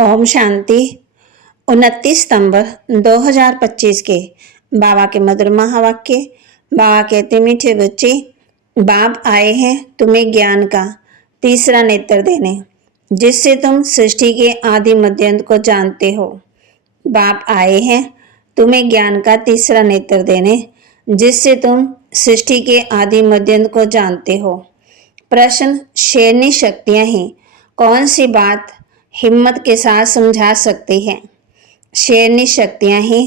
ओम शांति। 29 सितंबर 2025 के बाबा के मधुर महावाक्य। बाबा कहते, मीठे बच्चे, बाप आए हैं तुम्हें ज्ञान का तीसरा नेत्र देने, जिससे तुम सृष्टि के आदि मध्यांत को जानते हो। बाप आए हैं तुम्हें ज्ञान का तीसरा नेत्र देने, जिससे तुम सृष्टि के आदि मध्यांत को जानते हो। प्रश्न, शेरनी शक्तियां ही कौन सी बात हिम्मत के साथ समझा सकती हैं? शेरनी शक्तियां ही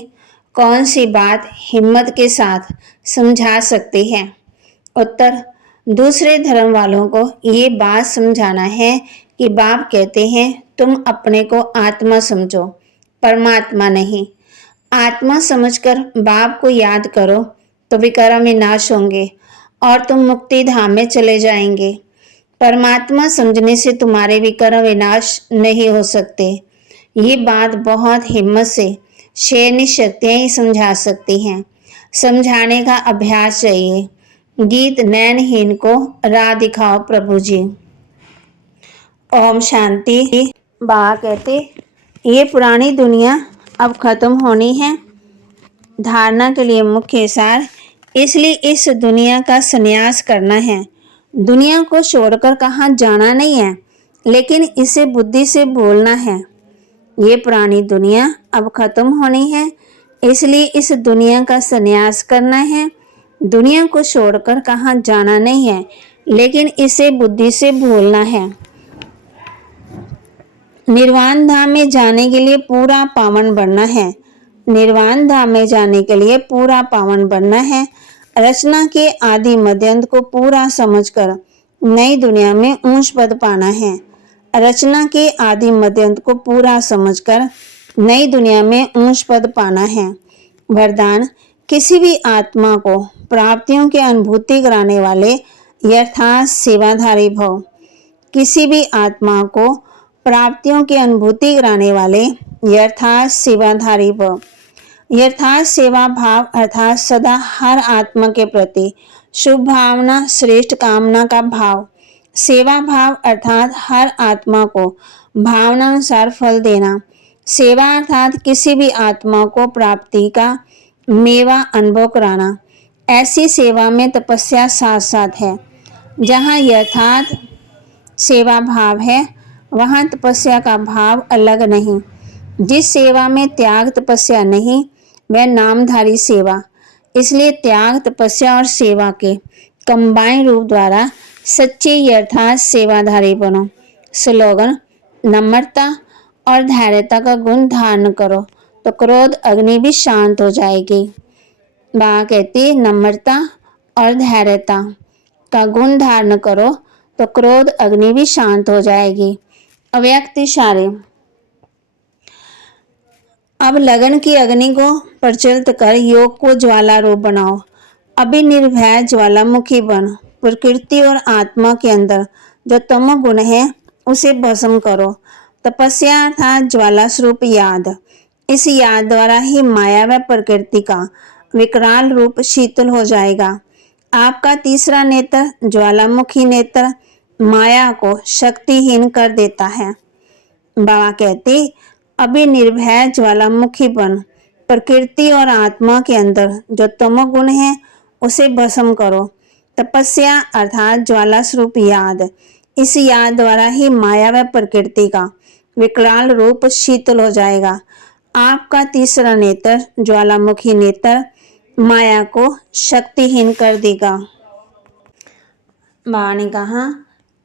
कौन सी बात हिम्मत के साथ समझा सकती हैं? उत्तर, दूसरे धर्म वालों को ये बात समझाना है कि बाप कहते हैं तुम अपने को आत्मा समझो, परमात्मा नहीं। आत्मा समझकर बाप को याद करो तो विकर्म विनाश होंगे और तुम मुक्ति धाम में चले जाएंगे। परमात्मा समझने से तुम्हारे विकर्म विनाश नहीं हो सकते। ये बात बहुत हिम्मत से शेरनी शक्तियां ही समझा सकती हैं। समझाने का अभ्यास चाहिए। गीत नैनहीन को राह दिखाओ प्रभु जी। ओम शांति। बाबा कहते, ये पुरानी दुनिया अब खत्म होनी है। धारणा के लिए मुख्य सार, इसलिए इस दुनिया का संन्यास करना है। दुनिया को छोड़कर कहाँ जाना नहीं है, लेकिन इसे बुद्धि से बोलना है। ये पुरानी दुनिया अब खत्म होनी है, इसलिए इस दुनिया का संन्यास करना है। दुनिया को छोड़कर कहाँ जाना नहीं है, लेकिन इसे बुद्धि से भूलना है। निर्वाण धाम में जाने के लिए पूरा पावन बनना है। निर्वाण धाम में जाने के लिए पूरा पावन बनना है। रचना के आदि मध्यांत को पूरा समझकर नई दुनिया में ऊंच पद पाना है। रचना के आदि मध्यांत को पूरा समझकर नई दुनिया में ऊंच पद पाना है। वरदान, किसी भी आत्मा को प्राप्तियों की अनुभूति कराने वाले यथार्थ सेवाधारी भव। किसी भी आत्मा को प्राप्तियों की अनुभूति कराने वाले यथार्थ सेवाधारी भव। यथार्थ सेवा भाव अर्थात सदा हर आत्मा के प्रति शुभ भावना, श्रेष्ठ कामना का भाव। सेवा भाव अर्थात हर आत्मा को भावना अनुसार फल देना। सेवा अर्थात किसी भी आत्मा को प्राप्ति का मेवा अनुभव कराना। ऐसी सेवा में तपस्या साथ साथ है। जहाँ यथार्थ सेवा भाव है, वहाँ तपस्या का भाव अलग नहीं। जिस सेवा में त्याग तपस्या नहीं, वह नामधारी सेवा। इसलिए त्याग, तपस्या और सेवा के कंबाइन रूप द्वारा सच्चे यथार्थ सेवाधारी बनो। स्लोगन, नम्रता और धैर्यता का गुण धारण करो तो क्रोध अग्नि भी शांत हो जाएगी। बाबा कहती है, नम्रता और धैर्यता का गुण धारण करो तो क्रोध अग्नि भी शांत हो जाएगी। अव्यक्त इशारे, अब लगन की अग्नि को प्रज्वलित कर योग को ज्वाला रूप बनाओ। अभी निर्भय ज्वालामुखी बन। प्रकृति और आत्मा के अंदर जो तमोगुण है उसे भस्म करो। तपस्या अर्थात ज्वाला स्वरूप याद। इस याद द्वारा ही माया व प्रकृति का विकराल रूप शीतल हो जाएगा। आपका तीसरा नेत्र, ज्वालामुखी नेत्र, माया को शक्तिहीन कर देता है। बाबा कहते, अभी निर्भय ज्वालामुखी बन। प्रकृति और आत्मा के अंदर जो तमोगुण है उसे भस्म करो। तपस्या अर्थात ज्वाला स्वरूप याद। इस याद द्वारा ही माया व प्रकृति का विकराल रूप शीतल हो जाएगा। आपका तीसरा नेत्र, ज्वालामुखी नेत्र, माया को शक्तिहीन कर देगा। बाबा ने कहा,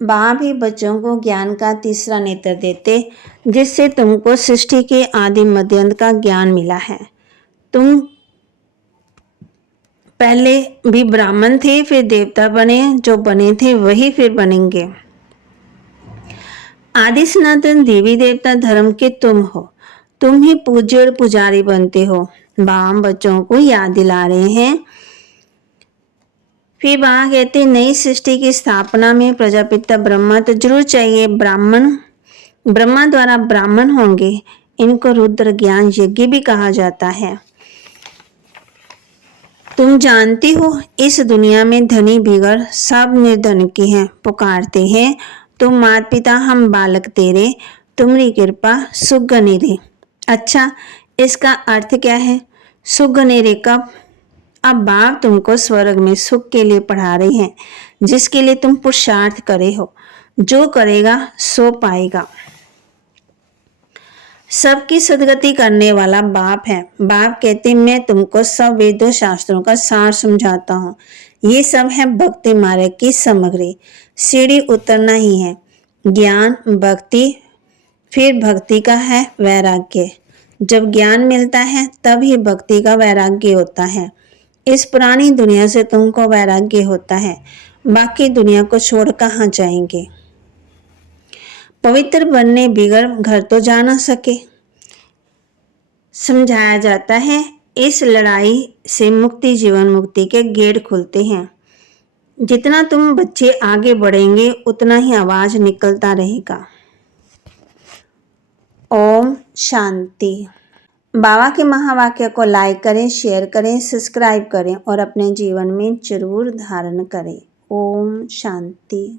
बाबा भी बच्चों को ज्ञान का तीसरा नेत्र देते, जिससे तुमको सृष्टि के आदि मध्यांत का ज्ञान मिला है। तुम पहले भी ब्राह्मण थे, फिर देवता बने, जो बने थे वही फिर बनेंगे। आदि सनातन देवी देवता धर्म के तुम हो। तुम ही पूज्य और पुजारी बनते हो। बाबा बच्चों को याद दिला रहे हैं। फिर बाबा कहते, नई सृष्टि की स्थापना में प्रजापिता ब्रह्मा तो जरूर चाहिए। ब्रह्मा द्वारा ब्राह्मण होंगे। इनको रुद्र ज्ञान यज्ञ भी कहा जाता है। तुम जानती हो इस दुनिया में धनी बिगड़ सब निर्धन की हैं। पुकारते हैं तुम माता पिता हम बालक तेरे, तुम्हारी कृपा सुगनिधि। अच्छा, इसका अर्थ क्या है? सुगनिधि कब? अब बाप तुमको स्वर्ग में सुख के लिए पढ़ा रहे हैं, जिसके लिए तुम पुरुषार्थ करे हो। जो करेगा सो पाएगा। सबकी सदगति करने वाला बाप है। बाप कहते मैं तुमको सब वेदों शास्त्रों का सार समझाता हूँ। ये सब है भक्ति मार्ग की सामग्री। सीढ़ी उतरना ही है। ज्ञान, भक्ति, फिर भक्ति का है वैराग्य। जब ज्ञान मिलता है तब ही भक्ति का वैराग्य होता है। इस पुरानी दुनिया से तुमको वैराग्य होता है, बाकी दुनिया को छोड़ कहाँ जाएंगे। पवित्र बनने बिगड़ घर तो जा ना सके। समझाया जाता है इस लड़ाई से मुक्ति, जीवन मुक्ति के गेट खुलते हैं। जितना तुम बच्चे आगे बढ़ेंगे उतना ही आवाज निकलता रहेगा। ओम शांति। बाबा के महावाक्य को लाइक करें, शेयर करें, सब्सक्राइब करें और अपने जीवन में जरूर धारण करें। ओम शांति।